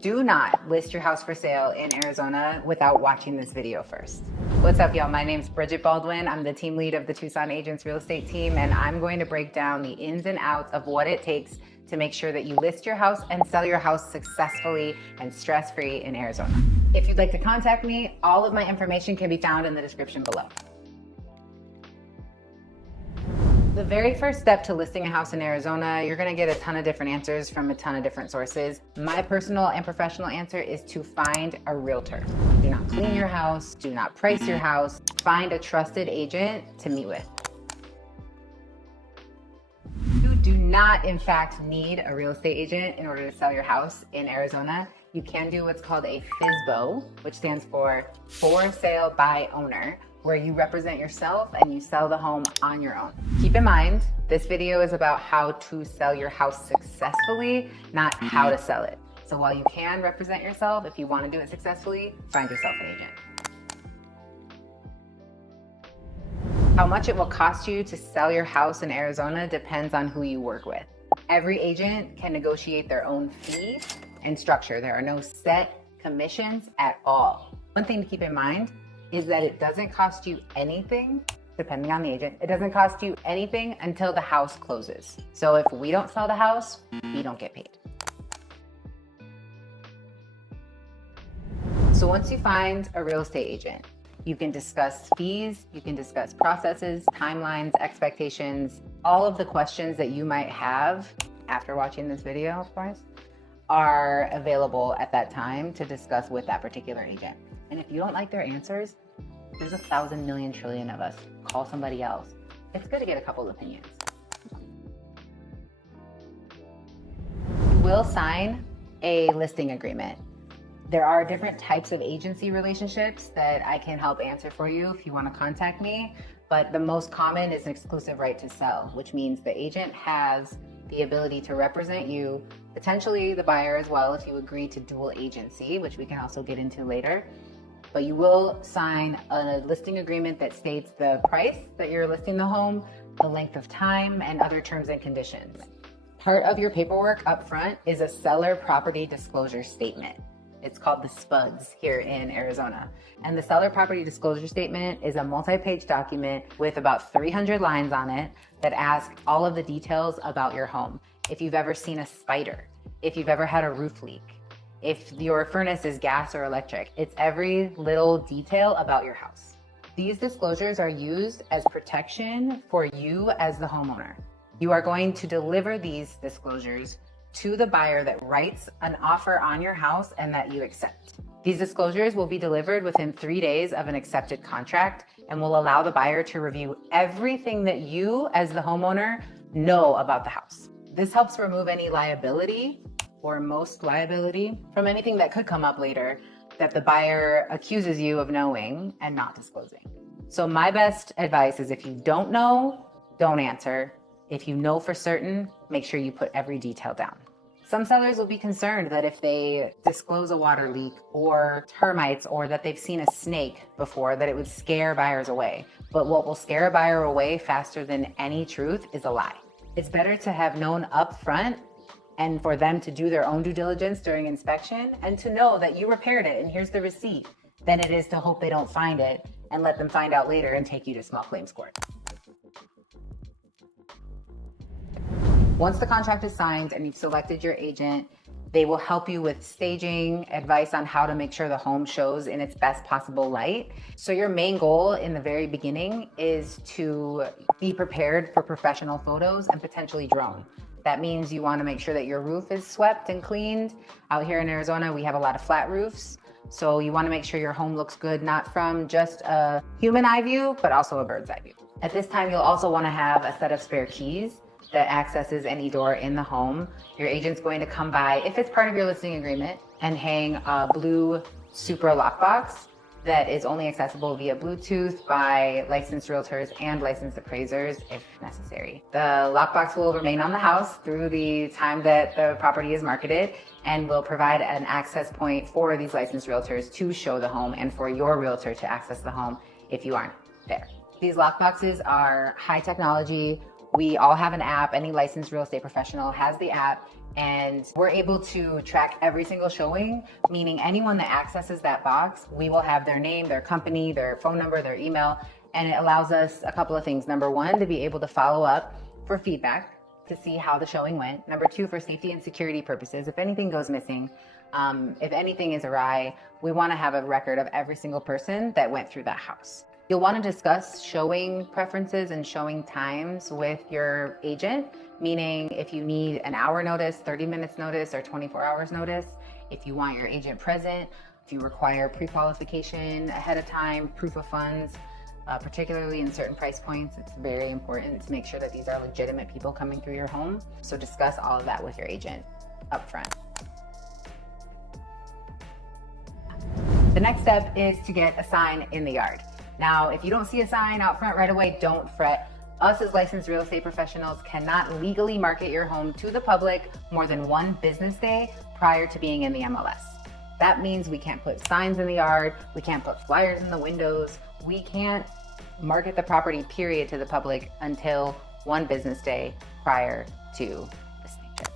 Do not list your house for sale in Arizona without watching this video first. What's up, y'all? My name's Bridget Baldwin. I'm the team lead of the Tucson Agents Real Estate team, and I'm going to break down the ins and outs of what it takes to make sure that you list your house and sell your house successfully and stress-free in Arizona. If you'd like to contact me, all of my information can be found in the description below. The very first step to listing a house in Arizona, you're gonna get a ton of different answers from a ton of different sources. My personal and professional answer is to find a realtor. Do not clean your house, do not price your house, find a trusted agent to meet with. You do not, in fact, need a real estate agent in order to sell your house in Arizona. You can do what's called a FSBO, which stands for For Sale by Owner, where you represent yourself and you sell the home on your own. Keep in mind, this video is about how to sell your house successfully, not how to sell it. So while you can represent yourself, if you want to do it successfully, find yourself an agent. How much it will cost you to sell your house in Arizona depends on who you work with. Every agent can negotiate their own fee and structure. There are no set commissions at all. One thing to keep in mind is that it doesn't cost you anything, depending on the agent, it doesn't cost you anything until the house closes. So if we don't sell the house, we don't get paid. So once you find a real estate agent, you can discuss fees, you can discuss processes, timelines, expectations, all of the questions that you might have after watching this video, of course, are available at that time to discuss with that particular agent. And if you don't like their answers, there's 1,000 million trillion of us. Call somebody else. It's good to get a couple of opinions. You will sign a listing agreement. There are different types of agency relationships that I can help answer for you if you want to contact me, but the most common is an exclusive right to sell, which means the agent has the ability to represent you, potentially the buyer as well if you agree to dual agency, which we can also get into later. But you will sign a listing agreement that states the price that you're listing the home, the length of time, and other terms and conditions. Part of your paperwork up front is a seller property disclosure statement. It's called the SPUDS here in Arizona. And the seller property disclosure statement is a multi-page document with about 300 lines on it that ask all of the details about your home. If you've ever seen a spider, if you've ever had a roof leak, if your furnace is gas or electric, it's every little detail about your house. These disclosures are used as protection for you as the homeowner. You are going to deliver these disclosures to the buyer that writes an offer on your house and that you accept. These disclosures will be delivered within 3 days of an accepted contract and will allow the buyer to review everything that you as the homeowner know about the house. This helps remove any liability or most liability from anything that could come up later that the buyer accuses you of knowing and not disclosing. So my best advice is if you don't know, don't answer. If you know for certain, make sure you put every detail down. Some sellers will be concerned that if they disclose a water leak or termites or that they've seen a snake before, that it would scare buyers away. But what will scare a buyer away faster than any truth is a lie. It's better to have known up front and for them to do their own due diligence during inspection and to know that you repaired it and here's the receipt, than it is to hope they don't find it and let them find out later and take you to small claims court. Once the contract is signed and you've selected your agent, they will help you with staging, advice on how to make sure the home shows in its best possible light. So your main goal in the very beginning is to be prepared for professional photos and potentially drone. That means you want to make sure that your roof is swept and cleaned. Out here in Arizona, we have a lot of flat roofs. So you want to make sure your home looks good, not from just a human eye view, but also a bird's eye view. At this time, you'll also want to have a set of spare keys that accesses any door in the home. Your agent's going to come by, if it's part of your listing agreement, and hang a blue Supra lockbox that is only accessible via Bluetooth by licensed realtors and licensed appraisers if necessary. The lockbox will remain on the house through the time that the property is marketed and will provide an access point for these licensed realtors to show the home and for your realtor to access the home if you aren't there. These lockboxes are high technology. We all have an app. Any licensed real estate professional has the app. And we're able to track every single showing, meaning anyone that accesses that box, we will have their name, their company, their phone number, their email, and it allows us a couple of things. Number one, to be able to follow up for feedback to see how the showing went. Number two, for safety and security purposes, if anything goes missing, if anything is awry, we want to have a record of every single person that went through that house. You'll want to discuss showing preferences and showing times with your agent, meaning if you need an hour notice, 30 minutes notice, or 24 hours notice, if you want your agent present, if you require pre-qualification ahead of time, proof of funds, particularly in certain price points, it's very important to make sure that these are legitimate people coming through your home. So discuss all of that with your agent up front. The next step is to get a sign in the yard. Now, if you don't see a sign out front right away, don't fret. Us as licensed real estate professionals cannot legally market your home to the public more than one business day prior to being in the MLS. That means we can't put signs in the yard, we can't put flyers in the windows, we can't market the property period to the public until one business day prior to listing it.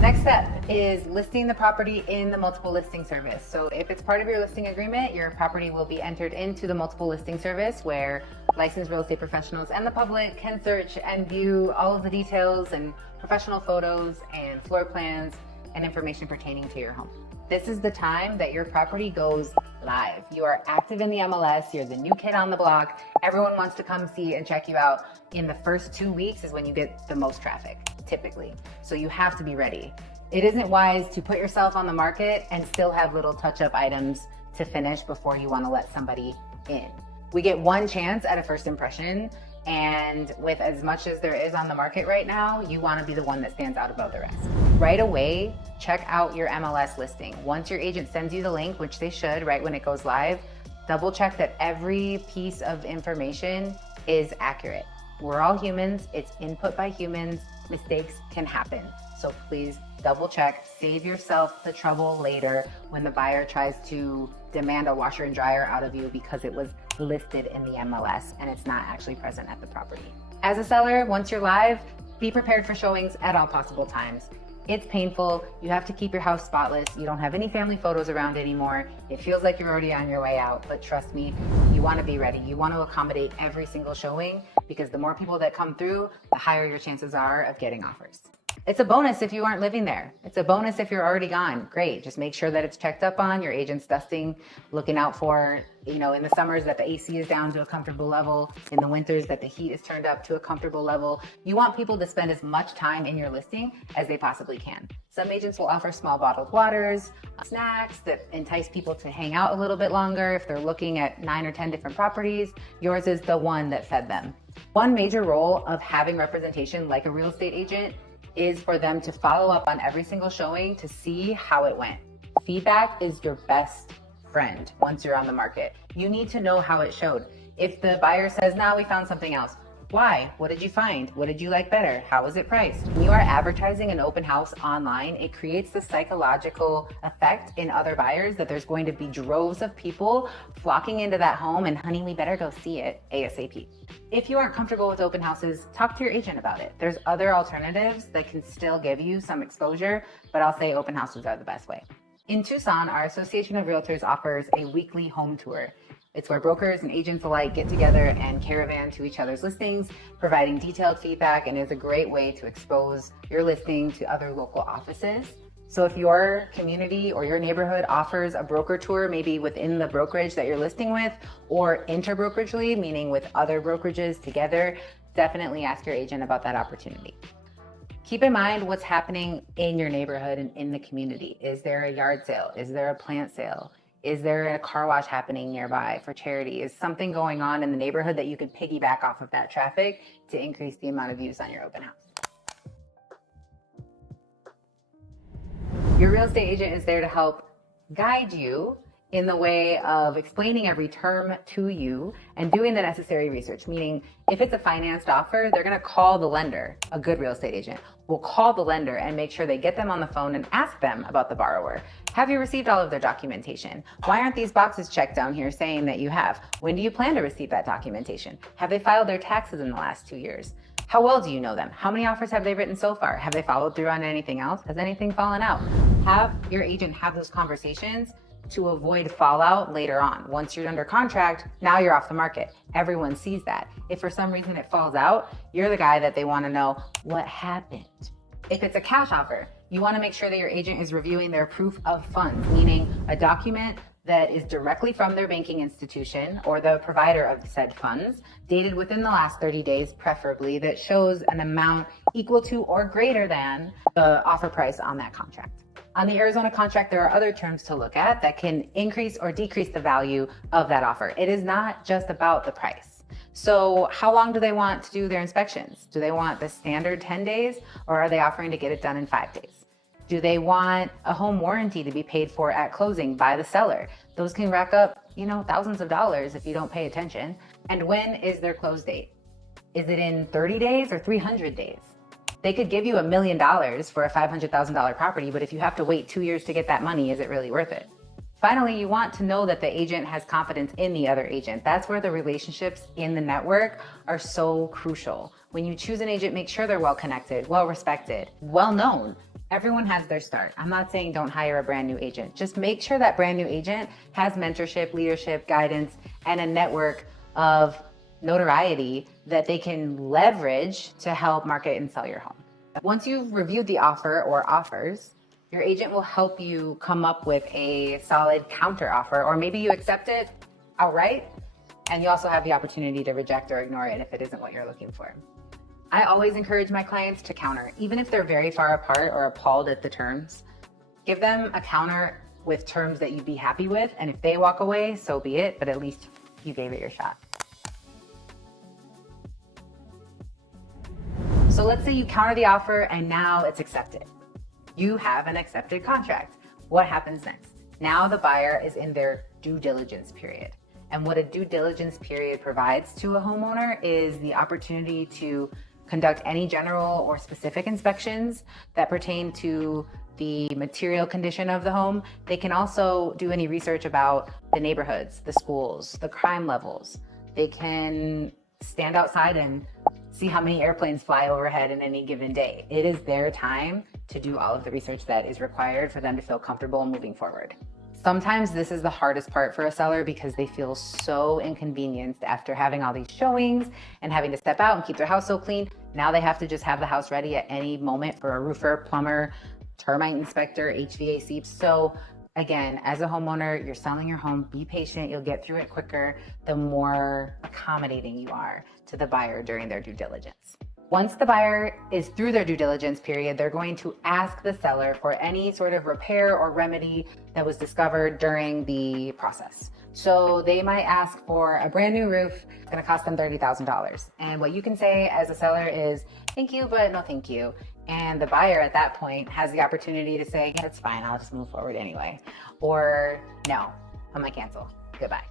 Next step is listing the property in the multiple listing service. So if it's part of your listing agreement, your property will be entered into the multiple listing service where licensed real estate professionals and the public can search and view all of the details and professional photos and floor plans and information pertaining to your home. This is the time that your property goes live. You are active in the MLS, you're the new kid on the block, everyone wants to come see and check you out. In the first 2 weeks is when you get the most traffic, typically. So you have to be ready. It isn't wise to put yourself on the market and still have little touch-up items to finish before you want to let somebody in. We get one chance at a first impression, and with as much as there is on the market right now, you want to be the one that stands out above the rest. Right away, check out your MLS listing. Once your agent sends you the link, which they should right when it goes live, double check that every piece of information is accurate. We're all humans, it's input by humans, mistakes can happen. So please double check, save yourself the trouble later when the buyer tries to demand a washer and dryer out of you because it was listed in the MLS and it's not actually present at the property. As a seller, once you're live, be prepared for showings at all possible times. It's painful. You have to keep your house spotless. You don't have any family photos around anymore. It feels like you're already on your way out, but trust me, you want to be ready. You want to accommodate every single showing because the more people that come through, the higher your chances are of getting offers. It's a bonus if you aren't living there. It's a bonus if you're already gone. Great. Just make sure that it's checked up on, your agent's dusting, looking out for, in the summers that the AC is down to a comfortable level, in the winters that the heat is turned up to a comfortable level. You want people to spend as much time in your listing as they possibly can. Some agents will offer small bottled waters, snacks that entice people to hang out a little bit longer. If they're looking at 9 or 10 different properties, yours is the one that fed them. One major role of having representation like a real estate agent is for them to follow up on every single showing to see how it went. Feedback is your best friend once you're on the market. You need to know how it showed. If the buyer says, "No, we found something else," why? What did you find? What did you like better? How was it priced? When you are advertising an open house online, it creates the psychological effect in other buyers that there's going to be droves of people flocking into that home and, honey, we better go see it ASAP. If you aren't comfortable with open houses, talk to your agent about it. There's other alternatives that can still give you some exposure, but I'll say open houses are the best way. In Tucson, our Association of Realtors offers a weekly home tour. It's where brokers and agents alike get together and caravan to each other's listings, providing detailed feedback, and is a great way to expose your listing to other local offices. So if your community or your neighborhood offers a broker tour, maybe within the brokerage that you're listing with, or inter-brokeragely, meaning with other brokerages together, definitely ask your agent about that opportunity. Keep in mind what's happening in your neighborhood and in the community. Is there a yard sale? Is there a plant sale? Is there a car wash happening nearby for charity? Is something going on in the neighborhood that you could piggyback off of that traffic to increase the amount of views on your open house? Your real estate agent is there to help guide you in the way of explaining every term to you and doing the necessary research. Meaning, if it's a financed offer, they're going to call the lender. A good real estate agent will call the lender and make sure they get them on the phone and ask them about the borrower. Have you received all of their documentation? Why aren't these boxes checked down here saying that you have? When do you plan to receive that documentation? Have they filed their taxes in the last 2 years? How well do you know them? How many offers have they written so far? Have they followed through on anything else? Has anything fallen out? Have your agent have those conversations to avoid fallout later on. Once you're under contract, now you're off the market. Everyone sees that. If for some reason it falls out, you're the guy that they want to know what happened. If it's a cash offer, you want to make sure that your agent is reviewing their proof of funds, meaning a document that is directly from their banking institution or the provider of said funds, dated within the last 30 days, preferably, that shows an amount equal to or greater than the offer price on that contract. On the Arizona contract, there are other terms to look at that can increase or decrease the value of that offer. It is not just about the price. So how long do they want to do their inspections? Do they want the standard 10 days or are they offering to get it done in 5 days? Do they want a home warranty to be paid for at closing by the seller? Those can rack up, thousands of dollars if you don't pay attention. And when is their close date? Is it in 30 days or 300 days? They could give you $1 million for a $500,000 property, but if you have to wait 2 years to get that money, is it really worth it? Finally, you want to know that the agent has confidence in the other agent. That's where the relationships in the network are so crucial. When you choose an agent, make sure they're well connected, well respected, well known. Everyone has their start. I'm not saying don't hire a brand new agent. Just make sure that brand new agent has mentorship, leadership, guidance, and a network of notoriety that they can leverage to help market and sell your home. Once you've reviewed the offer or offers, your agent will help you come up with a solid counter offer, or maybe you accept it outright, and you also have the opportunity to reject or ignore it if it isn't what you're looking for. I always encourage my clients to counter, even if they're very far apart or appalled at the terms. Give them a counter with terms that you'd be happy with, and if they walk away, so be it, but at least you gave it your shot. So let's say you counter the offer and now it's accepted. You have an accepted contract. What happens next? Now the buyer is in their due diligence period. And what a due diligence period provides to a homeowner is the opportunity to conduct any general or specific inspections that pertain to the material condition of the home. They can also do any research about the neighborhoods, the schools, the crime levels. They can stand outside and see how many airplanes fly overhead in any given day. It is their time to do all of the research that is required for them to feel comfortable moving forward. Sometimes this is the hardest part for a seller because they feel so inconvenienced after having all these showings and having to step out and keep their house so clean. Now they have to just have the house ready at any moment for a roofer, plumber, termite inspector, HVAC. So again, as a homeowner, you're selling your home, be patient, you'll get through it quicker the more accommodating you are to the buyer during their due diligence. Once the buyer is through their due diligence period, they're going to ask the seller for any sort of repair or remedy that was discovered during the process. So they might ask for a brand new roof. It's going to cost them $30,000. And what you can say as a seller is, thank you, but no thank you. And the buyer at that point has the opportunity to say, yeah, it's fine, I'll just move forward anyway. Or no, I'm gonna cancel, goodbye.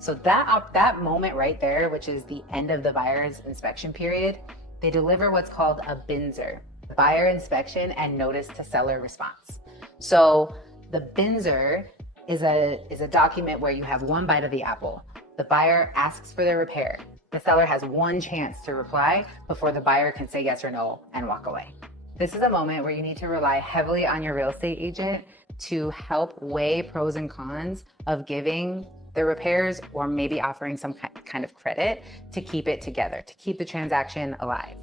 So that moment right there, which is the end of the buyer's inspection period, they deliver what's called a BINSR, buyer inspection and notice to seller response. So the BINSR is a document where you have one bite of the apple. The buyer asks for their repair. The seller has one chance to reply before the buyer can say yes or no and walk away. This is a moment where you need to rely heavily on your real estate agent to help weigh pros and cons of giving the repairs or maybe offering some kind of credit to keep it together, to keep the transaction alive.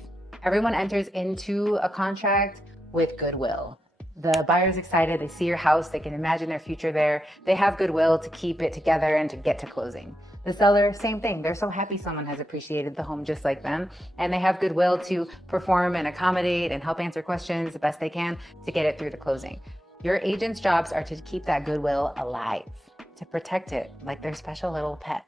Everyone enters into a contract with goodwill. The buyer's excited, they see your house, they can imagine their future there. They have goodwill to keep it together and to get to closing. The seller, same thing. They're so happy someone has appreciated the home just like them, and they have goodwill to perform and accommodate and help answer questions the best they can to get it through to closing. Your agent's jobs are to keep that goodwill alive, to protect it like their special little pet.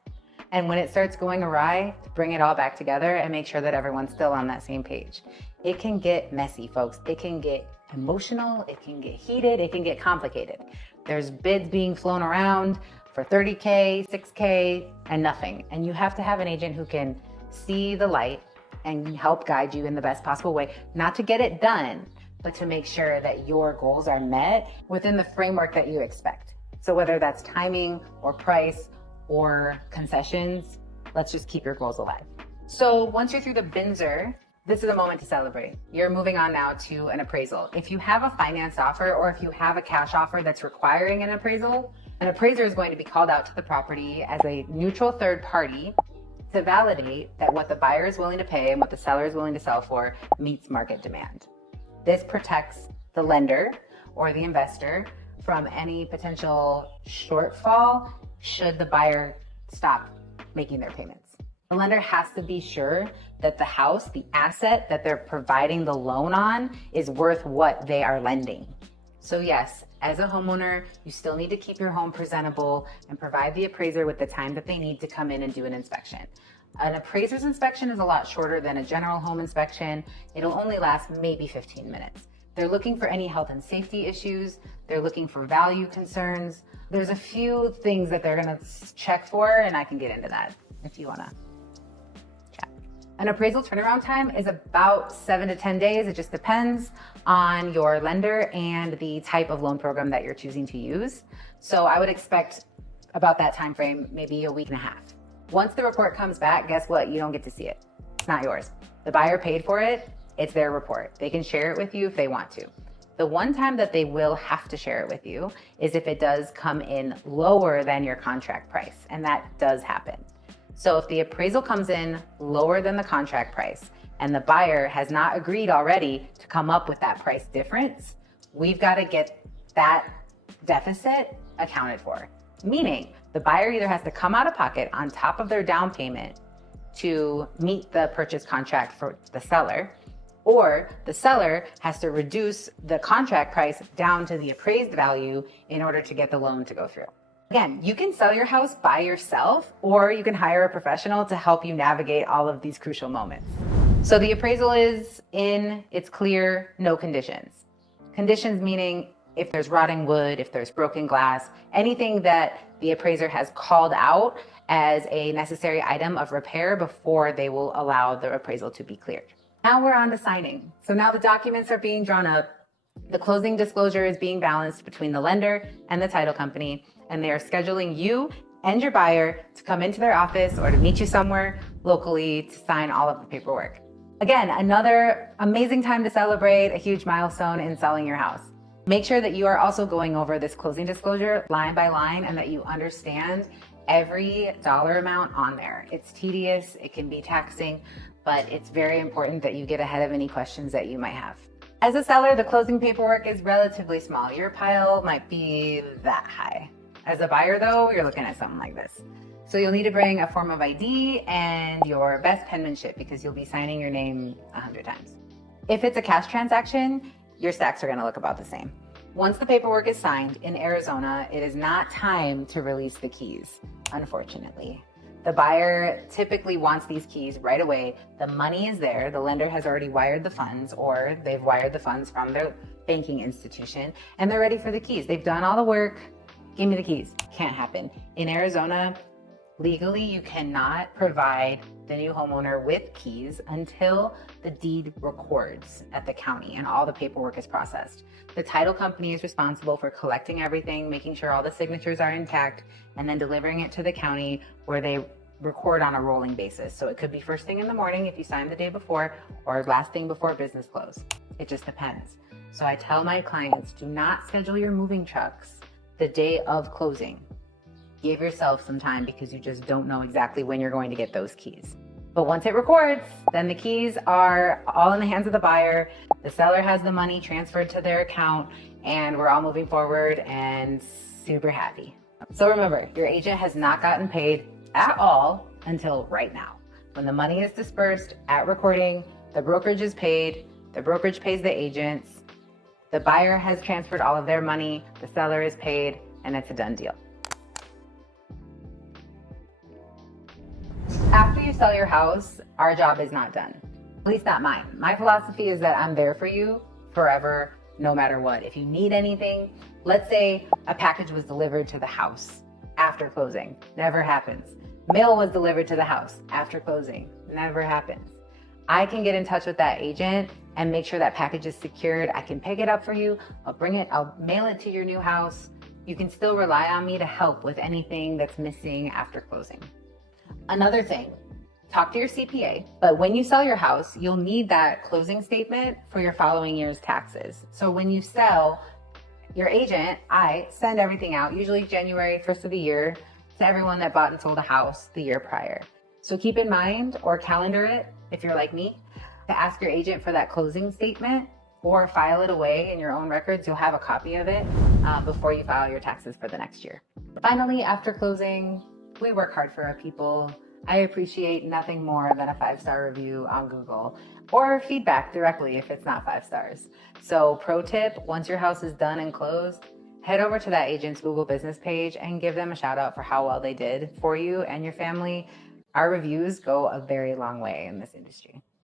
And when it starts going awry, to bring it all back together and make sure that everyone's still on that same page. It can get messy, folks. It can get emotional, it can get heated, it can get complicated. There's bids being flown around for $30K, $6K, and nothing. And you have to have an agent who can see the light and help guide you in the best possible way, not to get it done, but to make sure that your goals are met within the framework that you expect. So whether that's timing or price or concessions, let's just keep your goals alive. So once you're through the BINSR, This is a moment to celebrate. You're moving on now to an appraisal. If you have a finance offer or if you have a cash offer that's requiring an appraisal, an appraiser is going to be called out to the property as a neutral third party to validate that what the buyer is willing to pay and what the seller is willing to sell for meets market demand. This protects the lender or the investor from any potential shortfall should the buyer stop making their payments. The lender has to be sure that the house, the asset that they're providing the loan on, is worth what they are lending. So yes, as a homeowner, you still need to keep your home presentable and provide the appraiser with the time that they need to come in and do an inspection. An appraiser's inspection is a lot shorter than a general home inspection. It'll only last maybe 15 minutes. They're looking for any health and safety issues. They're looking for value concerns. There's a few things that they're gonna check for, and I can get into that if you wanna. An appraisal turnaround time is about 7 to 10 days. It just depends on your lender and the type of loan program that you're choosing to use. So I would expect about that time frame, maybe a week and a half. Once the report comes back, guess what? You don't get to see it. It's not yours. The buyer paid for it. It's their report. They can share it with you if they want to. The one time that they will have to share it with you is if it does come in lower than your contract price, and that does happen. So if the appraisal comes in lower than the contract price and the buyer has not agreed already to come up with that price difference, we've got to get that deficit accounted for. Meaning the buyer either has to come out of pocket on top of their down payment to meet the purchase contract for the seller, or the seller has to reduce the contract price down to the appraised value in order to get the loan to go through. Again, you can sell your house by yourself, or you can hire a professional to help you navigate all of these crucial moments. So the appraisal is in, it's clear, no conditions. Conditions meaning if there's rotting wood, if there's broken glass, anything that the appraiser has called out as a necessary item of repair before they will allow the appraisal to be cleared. Now we're on to signing. So now the documents are being drawn up. The closing disclosure is being balanced between the lender and the title company, and they are scheduling you and your buyer to come into their office or to meet you somewhere locally to sign all of the paperwork. Again, another amazing time to celebrate a huge milestone in selling your house. Make sure that you are also going over this closing disclosure line by line and that you understand every dollar amount on there. It's tedious, it can be taxing, but it's very important that you get ahead of any questions that you might have. As a seller, the closing paperwork is relatively small. Your pile might be that high. As a buyer though, you're looking at something like this. So you'll need to bring a form of ID and your best penmanship because you'll be signing your name 100 times. If it's a cash transaction, your stacks are gonna look about the same. Once the paperwork is signed in Arizona, it is not time to release the keys, unfortunately. The buyer typically wants these keys right away. The money is there. The lender has already wired the funds, or they've wired the funds from their banking institution, and they're ready for the keys. They've done all the work. Give me the keys. Can't happen. In Arizona, legally, you cannot provide the new homeowner with keys until the deed records at the county and all the paperwork is processed. The title company is responsible for collecting everything, making sure all the signatures are intact, and then delivering it to the county where they record on a rolling basis. So it could be first thing in the morning if you signed the day before, or last thing before business close. It just depends. So I tell my clients, do not schedule your moving trucks the day of closing. Give yourself some time because you just don't know exactly when you're going to get those keys. But once it records, then the keys are all in the hands of the buyer. The seller has the money transferred to their account, and we're all moving forward and super happy. So remember, your agent has not gotten paid at all until right now. When the money is dispersed at recording, the brokerage is paid, the brokerage pays the agents, the buyer has transferred all of their money, the seller is paid, and it's a done deal. After you sell your house, our job is not done. At least not mine. My philosophy is that I'm there for you forever, no matter what. If you need anything, let's say a package was delivered to the house after closing. Never happens. Mail was delivered to the house after closing. Never happens. I can get in touch with that agent and make sure that package is secured. I can pick it up for you. I'll mail it to your new house. You can still rely on me to help with anything that's missing after closing. Another thing, talk to your CPA. But when you sell your house, you'll need that closing statement for your following year's taxes. So when you sell, your agent, I send everything out, usually January 1st of the year, to everyone that bought and sold a house the year prior. So keep in mind, or calendar it, if you're like me, to ask your agent for that closing statement, or file it away in your own records. You'll have a copy of it before you file your taxes for the next year. Finally, after closing, we work hard for our people. I appreciate nothing more than a 5-star review on Google, or feedback directly if it's not 5 stars. So pro tip, once your house is done and closed, head over to that agent's Google business page and give them a shout out for how well they did for you and your family. Our reviews go a very long way in this industry.